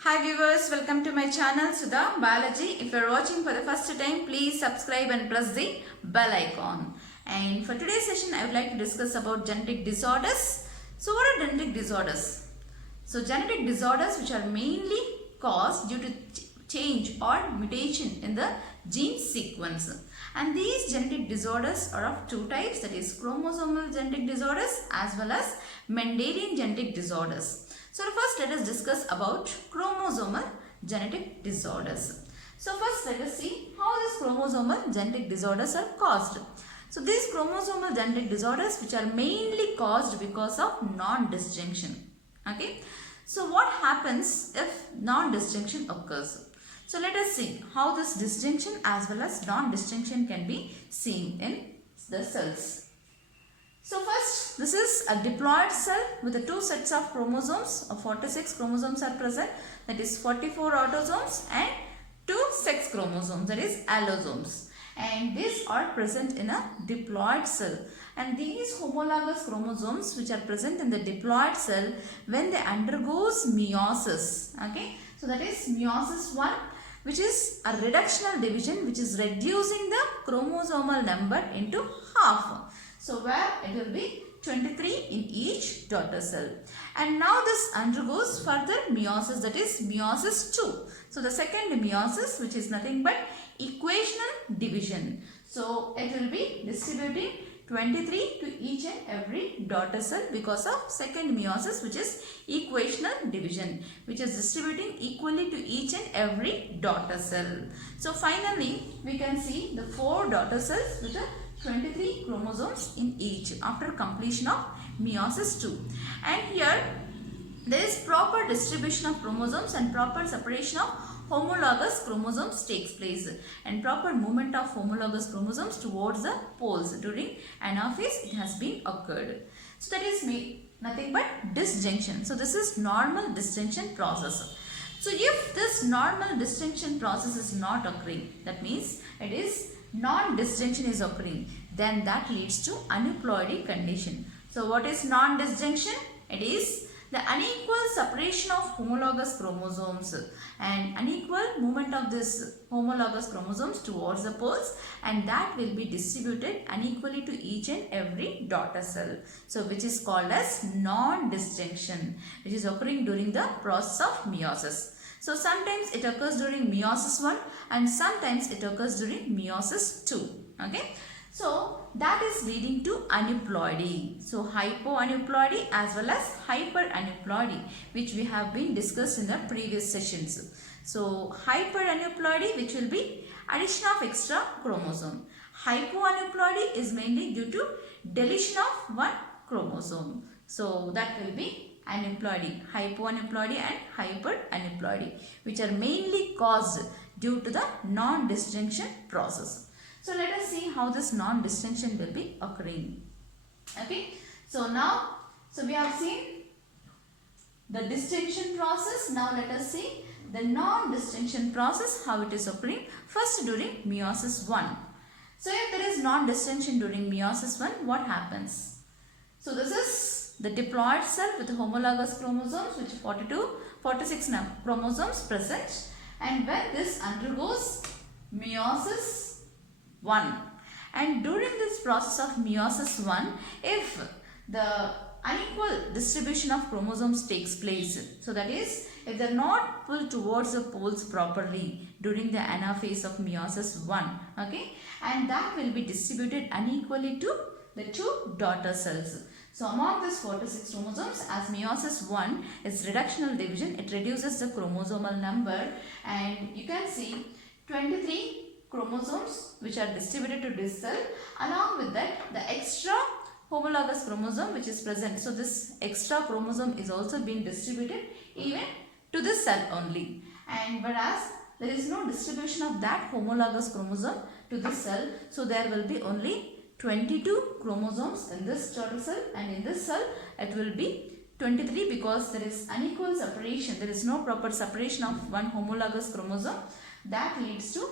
Hi viewers, welcome to my channel Sudha Biology. If you are watching for the first time, please subscribe and press the bell icon. And for today's session, I would like to discuss about genetic disorders. So what are genetic disorders? So genetic disorders which are mainly caused due to change or mutation in the gene sequence. And these genetic disorders are of two types, that is chromosomal genetic disorders as well as Mendelian genetic disorders. So first let us discuss about chromosomal genetic disorders. So first let us see how these chromosomal genetic disorders are caused. So these chromosomal genetic disorders which are mainly caused because of non-disjunction. Okay. So what happens if non-disjunction occurs? So let us see how this disjunction as well as non-disjunction can be seen in the cells. So first, this is a diploid cell with the two sets of chromosomes. 46 chromosomes are present, that is 44 autosomes, and 2 sex chromosomes, that is allosomes. And these are present in a diploid cell. And these homologous chromosomes which are present in the diploid cell, when they undergoes meiosis, okay, so that is meiosis 1, which is a reductional division which is reducing the chromosomal number into half. So where it will be 23 in each daughter cell. And now this undergoes further meiosis, that is meiosis 2. So the second meiosis, which is nothing but equational division. So it will be distributing 23 to each and every daughter cell because of second meiosis, which is equational division, which is distributing equally to each and every daughter cell. So finally we can see the 4 daughter cells with a 23 chromosomes in each after completion of meiosis 2. And here there is proper distribution of chromosomes and proper separation of homologous chromosomes takes place, and proper movement of homologous chromosomes towards the poles during anaphase it has been occurred. So that is nothing but disjunction. So this is normal disjunction process. So if this normal disjunction process is not occurring, that means it is non-disjunction is occurring, then that leads to aneuploidy condition. So what is non-disjunction? It is the unequal separation of homologous chromosomes and unequal movement of this homologous chromosomes towards the poles, and that will be distributed unequally to each and every daughter cell. So which is called as non-disjunction, which is occurring during the process of meiosis. So sometimes it occurs during meiosis 1 and sometimes it occurs during meiosis 2. Okay. So that is leading to aneuploidy. So hypoaneuploidy as well as hyperaneuploidy, which we have been discussed in the previous sessions. So hyperaneuploidy, which will be addition of extra chromosome. Hypoaneuploidy is mainly due to deletion of one chromosome. So that will be aneuploidy, hypoaneuploidy and hyperaneuploidy, which are mainly caused due to the non-disjunction process. So let us see how this non-disjunction will be occurring. Okay. So now, we have seen the disjunction process. Now let us see the non-disjunction process, how it is occurring. First during meiosis 1. So if there is non-disjunction during meiosis 1, what happens? So this is the diploid cell with homologous chromosomes, which 46 chromosomes present, and when this undergoes meiosis 1, and during this process of meiosis 1, if the unequal distribution of chromosomes takes place, so that is if they are not pulled towards the poles properly during the anaphase of meiosis 1, okay, and that will be distributed unequally to the 2 daughter cells. So among these 46 chromosomes, as meiosis 1 is reductional division, it reduces the chromosomal number, and you can see 23 chromosomes which are distributed to this cell. Along with that, the extra homologous chromosome which is present. So this extra chromosome is also being distributed even to this cell only. And whereas there is no distribution of that homologous chromosome to this cell, so there will be only 22 chromosomes in this daughter cell, and in this cell it will be 23 because there is unequal separation. There is no proper separation of one homologous chromosome. That leads to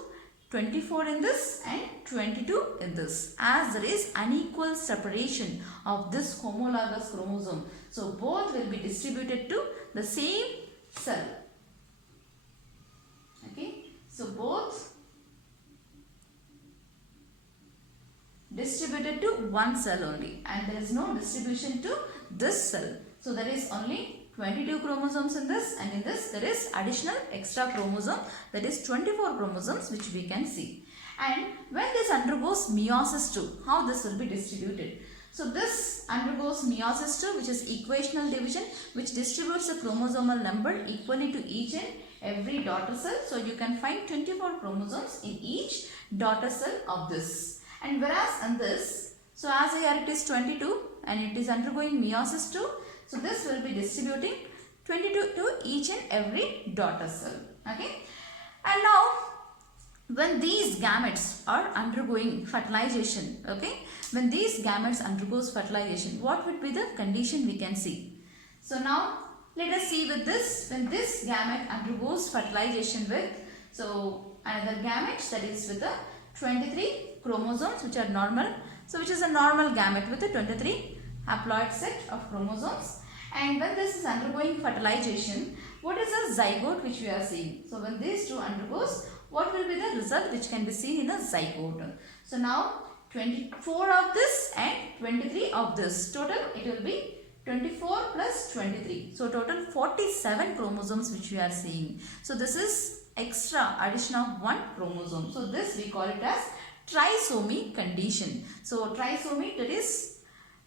24 in this and 22 in this, as there is unequal separation of this homologous chromosome. So both will be distributed to the same cell. distributed to one cell only, and there is no distribution to this cell. So there is only 22 chromosomes in this, and in this there is additional extra chromosome, that is 24 chromosomes, which we can see. And when this undergoes meiosis II, how this will be distributed? So this undergoes meiosis II, which is equational division, which distributes the chromosomal number equally to each and every daughter cell. So you can find 24 chromosomes in each daughter cell of this. And whereas in this, so as here it is 22 and it is undergoing meiosis II, so this will be distributing 22 to each and every daughter cell. Okay. And now when these gametes are undergoing fertilization, okay, when these gametes undergoes fertilization, what would be the condition we can see? So now let us see with this, when this gamete undergoes fertilization with, so another gamete, that is with the 23 chromosomes which are normal, so which is a normal gamete with a 23 haploid set of chromosomes. And when this is undergoing fertilization, what is the zygote which we are seeing? So when these two undergoes, what will be the result which can be seen in the zygote? So now 24 of this and 23 of this, total it will be 24 plus 23. So total 47 chromosomes which we are seeing. So this is extra addition of one chromosome. So this we call it as trisomy condition. So trisomy, that is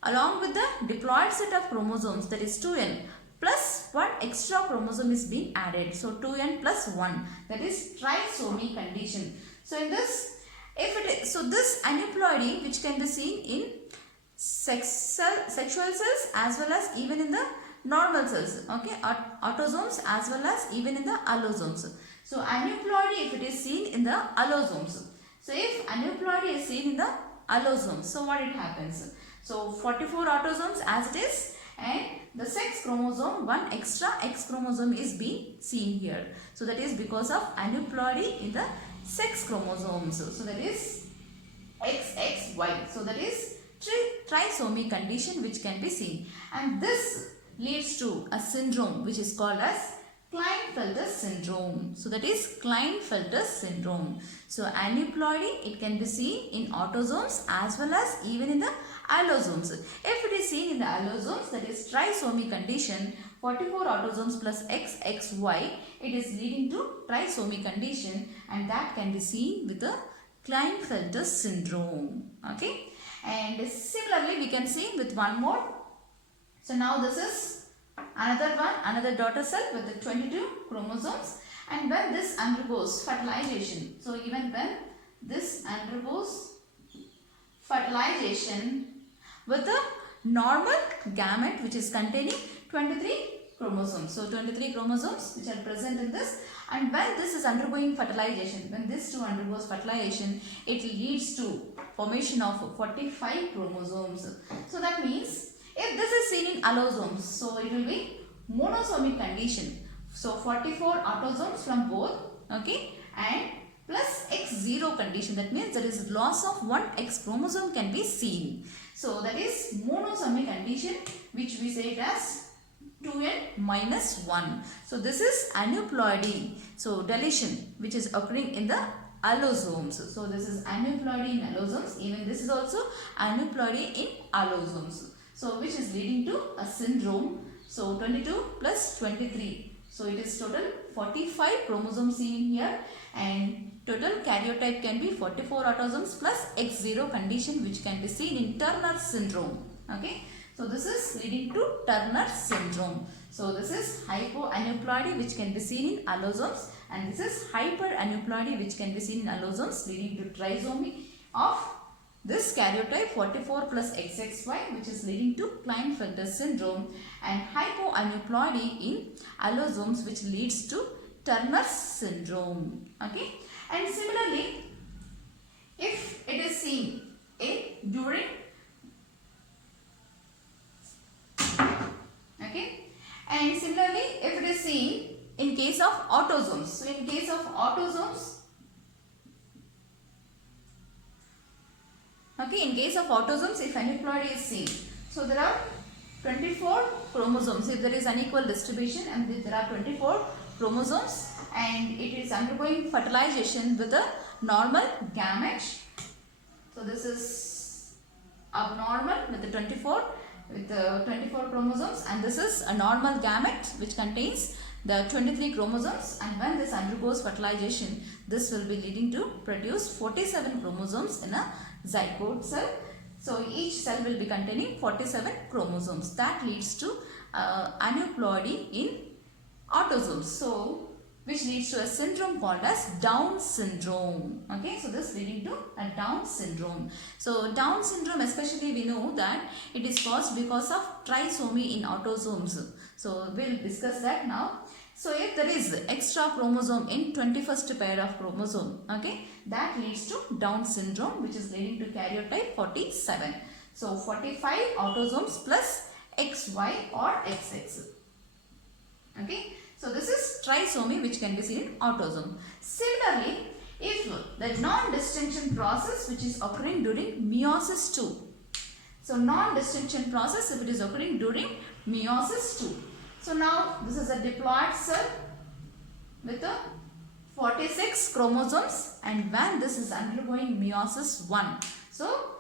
along with the diploid set of chromosomes, that is 2n, plus one extra chromosome is being added. So 2n plus 1, that is trisomy condition. So in this, if it is, so this aneuploidy which can be seen in sexual cells as well as even in the normal cells, okay, autosomes as well as even in the allosomes. So aneuploidy, if it is seen in the allosomes, so if aneuploidy is seen in the allosomes, so what it happens? So 44 autosomes as it is, and the sex chromosome, one extra X chromosome is being seen here. So that is because of aneuploidy in the sex chromosomes. So that is XXY. So that is trisomy condition which can be seen, and this leads to a syndrome which is called as Klinefelter syndrome. So that is Klinefelter syndrome. So aneuploidy, it can be seen in autosomes as well as even in the allosomes. If it is seen in the allosomes, that is trisomy condition, 44 autosomes plus XXY, it is leading to trisomy condition, and that can be seen with the Klinefelter syndrome. Okay. And similarly we can see with one more. So now this is another one, another daughter cell with the 22 chromosomes, and when this undergoes fertilization, so even when this undergoes fertilization with the normal gamete which is containing 23 chromosomes, so 23 chromosomes which are present in this, and when this is undergoing fertilization, when this too undergoes fertilization, it leads to formation of 45 chromosomes. So that means if this is seen in allosomes, so it will be monosomic condition. So 44 autosomes from both, okay, and plus X0 condition. That means there is loss of one X chromosome can be seen. So that is monosomic condition, which we say it as 2n minus 1. So this is aneuploidy. So deletion which is occurring in the allosomes. So this is aneuploidy in allosomes. Even this is also aneuploidy in allosomes. So which is leading to a syndrome. So 22 plus 23. So it is total 45 chromosomes seen here, and total karyotype can be 44 autosomes plus X0 condition which can be seen in Turner syndrome. Okay. So this is leading to Turner syndrome. So this is hypoaneuploidy which can be seen in allosomes, and this is hyperaneuploidy which can be seen in allosomes, leading to trisomy of this karyotype 44 plus XXY, which is leading to Klinefelter syndrome, and hypoaneuploidy in allosomes which leads to Turner syndrome. Okay. And similarly, if it is seen during, okay, and similarly if it is seen in case of autosomes. So in case of autosomes, okay, in case of autosomes, if aneuploidy is seen, so there are 24 chromosomes. If there is unequal distribution and if there are 24 chromosomes and it is undergoing fertilization with a normal gamete. So this is abnormal with the 24 chromosomes, and this is a normal gamete which contains the 23 chromosomes, and when this undergoes fertilization, this will be leading to produce 47 chromosomes in a zygote cell. So each cell will be containing 47 chromosomes. That leads to aneuploidy in autosomes. So which leads to a syndrome called as Down syndrome. Okay, so this leading to a Down syndrome. So Down syndrome, especially we know that it is caused because of trisomy in autosomes. So we'll discuss that now. So if there is extra chromosome in 21st pair of chromosome, okay, that leads to Down syndrome, which is leading to karyotype 47. So 45 autosomes plus XY or XX. Okay. So this is trisomy which can be seen in autosome. Similarly, if the non-distinction process which is occurring during meiosis 2. So non-distinction process if it is occurring during meiosis 2. So now this is a diploid cell with a 46 chromosomes, and when this is undergoing meiosis 1. So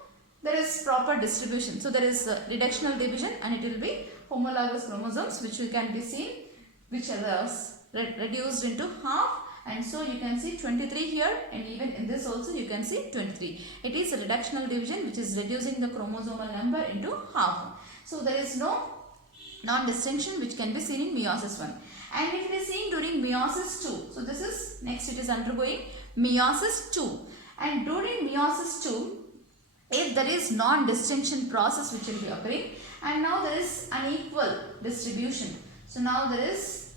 there is proper distribution. So there is reductional division and it will be homologous chromosomes which we can be seen, which are reduced into half, and so you can see 23 here, and even in this also you can see 23. It is a reductional division which is reducing the chromosomal number into half. So there is no non-distinction which can be seen in meiosis 1. And if it is seen during meiosis 2, so this is next, it is undergoing meiosis 2, and during meiosis 2, if there is non-distinction process which will be occurring, and now there is unequal distribution. So now there is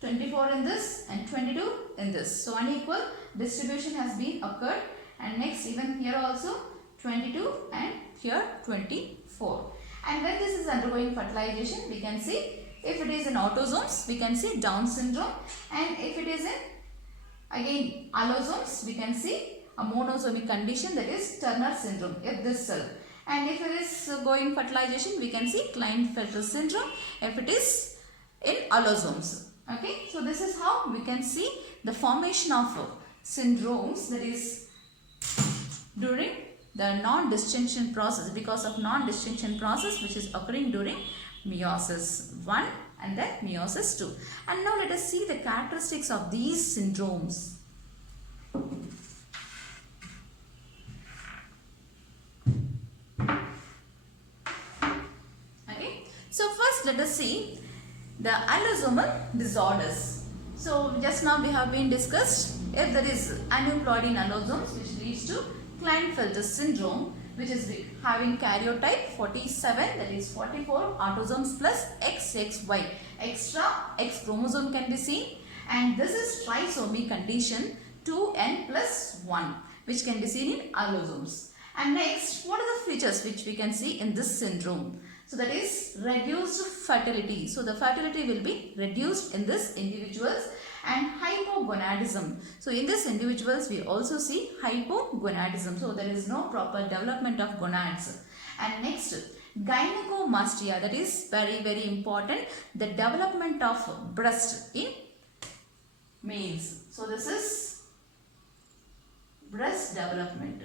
24 in this and 22 in this. So unequal distribution has been occurred, and next even here also 22 and here 24. And when this is undergoing fertilization, we can see if it is in autosomes, we can see Down syndrome, and if it is in again allosomes, we can see a monosomic condition, that is Turner syndrome if this cell. And if it is going fertilization, we can see Klinefelter syndrome if it is in allosomes. Okay, so this is how we can see the formation of syndromes, that is during the non-distinction process, because of non-distinction process which is occurring during meiosis 1 and then meiosis 2. And now let us see the characteristics of these syndromes. Okay, so first let us see the allosomal disorders. So just now we have been discussed if there is aneuploidy in allosomes which leads to Klinefelter syndrome, which is having karyotype 47, that is 44 autosomes plus XXY. Extra X chromosome can be seen, and this is trisomy condition 2n plus 1 which can be seen in allosomes. And next, what are the features which we can see in this syndrome? So that is reduced fertility. So the fertility will be reduced in this individuals, and hypogonadism. So in this individuals we also see hypogonadism. So there is no proper development of gonads. And next, gynecomastia, that is very important, the development of breast in males. So this is breast development.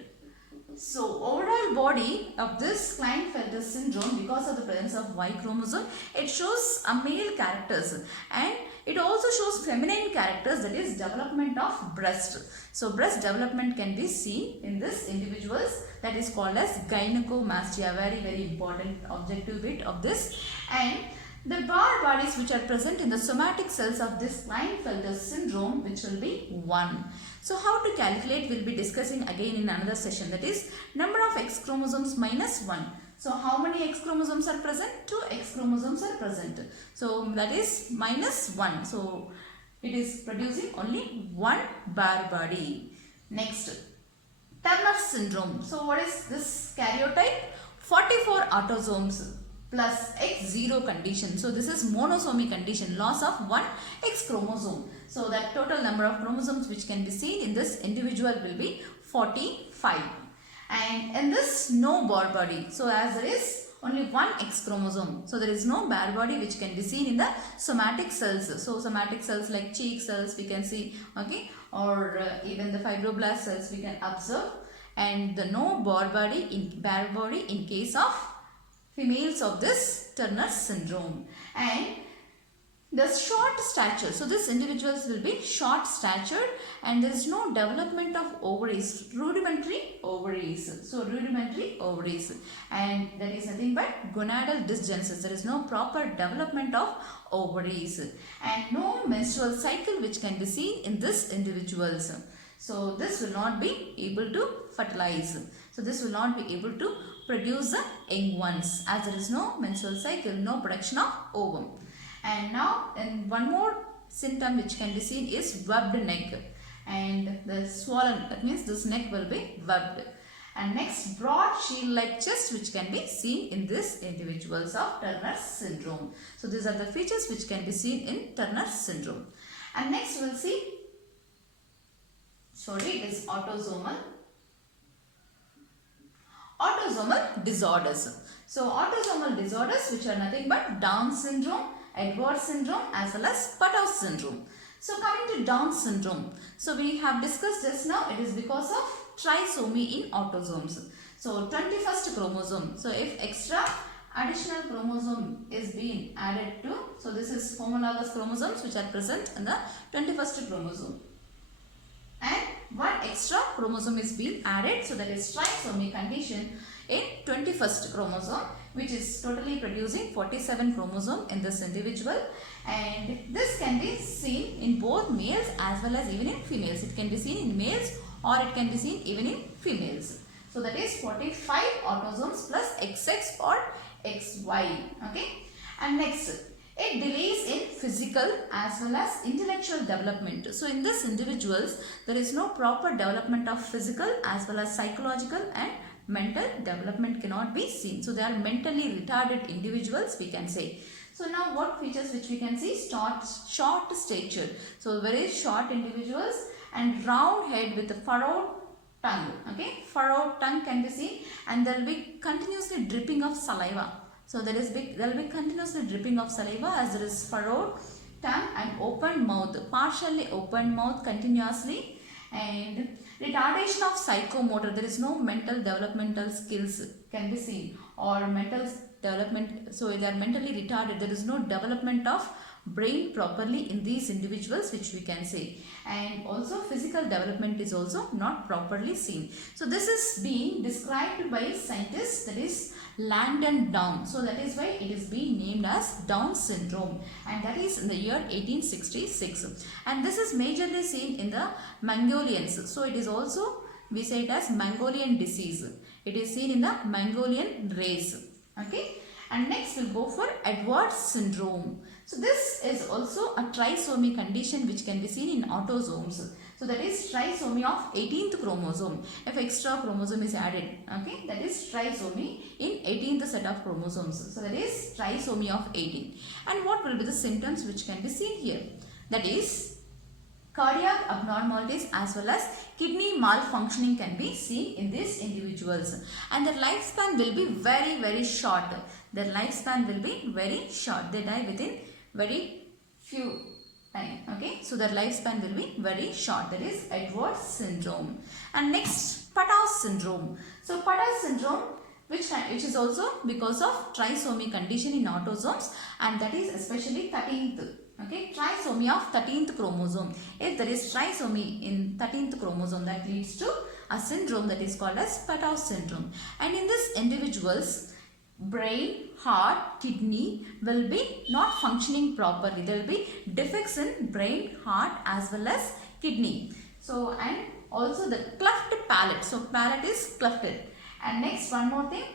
So overall body of this Klinefelter syndrome, because of the presence of Y chromosome, it shows a male characters, and it also shows feminine characters, that is development of breast. So breast development can be seen in this individuals, that is called as gynecomastia. Very important objective bit of this. And the Barr bodies which are present in the somatic cells of this Klinefelter syndrome, which will be 1. So how to calculate, we'll be discussing again in another session, that is number of X chromosomes minus 1. So how many X chromosomes are present? 2 X chromosomes are present. So that is minus 1. So it is producing only 1 Barr body. Next, Turner syndrome. So what is this karyotype? 44 autosomes plus X0 condition. So this is monosomy condition, loss of 1 X chromosome. So that total number of chromosomes which can be seen in this individual will be 45. And in this, no Barr body. So as there is only 1 X chromosome, so there is no Barr body which can be seen in the somatic cells. So somatic cells like cheek cells we can see, okay, or even the fibroblast cells we can observe. and the no bare body in case of females of this Turner syndrome. And the short stature, so this individuals will be short statured and there is no development of ovaries, rudimentary ovaries. So rudimentary ovaries, and that is nothing but gonadal dysgenesis. There is no proper development of ovaries and no menstrual cycle which can be seen in this individuals. So this will not be able to fertilize. So this will not be able to produce the young ones as there is no menstrual cycle, no production of ovum. And now, and one more symptom which can be seen is webbed neck and the swollen, that means this neck will be webbed. And next, broad shield-like chest which can be seen in this individuals of Turner syndrome. So these are the features which can be seen in Turner syndrome. And next we'll see, it is autosomal disorders. So autosomal disorders which are nothing but Down syndrome, Edwards syndrome as well as Patau syndrome. So coming to Down syndrome, so we have discussed just now, it is because of trisomy in autosomes. So 21st chromosome, so if extra additional chromosome is being added to, so this is homologous chromosomes which are present in the 21st chromosome. And one extra chromosome is being added, so that is trisomy condition in 21st chromosome, which is totally producing 47 chromosome in this individual, and this can be seen in both males as well as even in females. It can be seen in males or it can be seen even in females. So that is 45 autosomes plus XX or XY. Okay. And next, it delays in physical as well as intellectual development. So in this individuals, there is no proper development of physical as well as psychological and mental development cannot be seen. So they are mentally retarded individuals, we can say. So now what features which we can see? Short stature. So very short individuals and round head with a furrowed tongue. Okay, furrowed tongue can be seen, and there will be continuously dripping of saliva. So there will be continuously dripping of saliva as there is furrowed tongue and open mouth, partially open mouth continuously, and retardation of psychomotor. There is no mental developmental skills can be seen or mental development. So they are mentally retarded. There is no development of brain properly in these individuals, which we can say, and also physical development is also not properly seen. So this is being described by scientists, that is Langdon Down. So that is why it is being named as Down syndrome, and that is in the year 1866, and this is majorly seen in the Mongolians. So it is also, we say it as Mongolian disease. It is seen in the Mongolian race. Okay. And next we'll go for Edwards syndrome. So this is also a trisomy condition which can be seen in autosomes. So that is trisomy of 18th chromosome. If extra chromosome is added, okay, that is trisomy in 18th set of chromosomes. So that is trisomy of 18. And what will be the symptoms which can be seen here? That is cardiac abnormalities as well as kidney malfunctioning can be seen in these individuals, and their lifespan will be very short. Their lifespan will be very short. They die within very few time. Okay, so their lifespan will be very short. That is Edwards syndrome. And next, Patau syndrome. So Patau syndrome, which is also because of trisomy condition in autosomes, and that is especially 13th. Okay, trisomy of 13th chromosome. If there is trisomy in 13th chromosome, that leads to a syndrome that is called as Patau syndrome. And in this individuals, brain, heart, kidney will be not functioning properly. There will be defects in brain, heart as well as kidney. So, and also the cleft palate. So palate is clefted. And next, one more thing,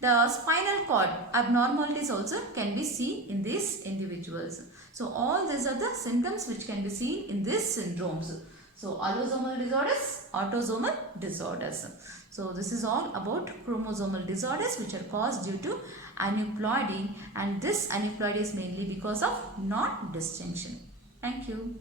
the spinal cord abnormalities also can be seen in these individuals. So all these are the symptoms which can be seen in these syndromes. So allosomal disorders, autosomal disorders. So this is all about chromosomal disorders which are caused due to aneuploidy, and this aneuploidy is mainly because of non-disjunction. Thank you.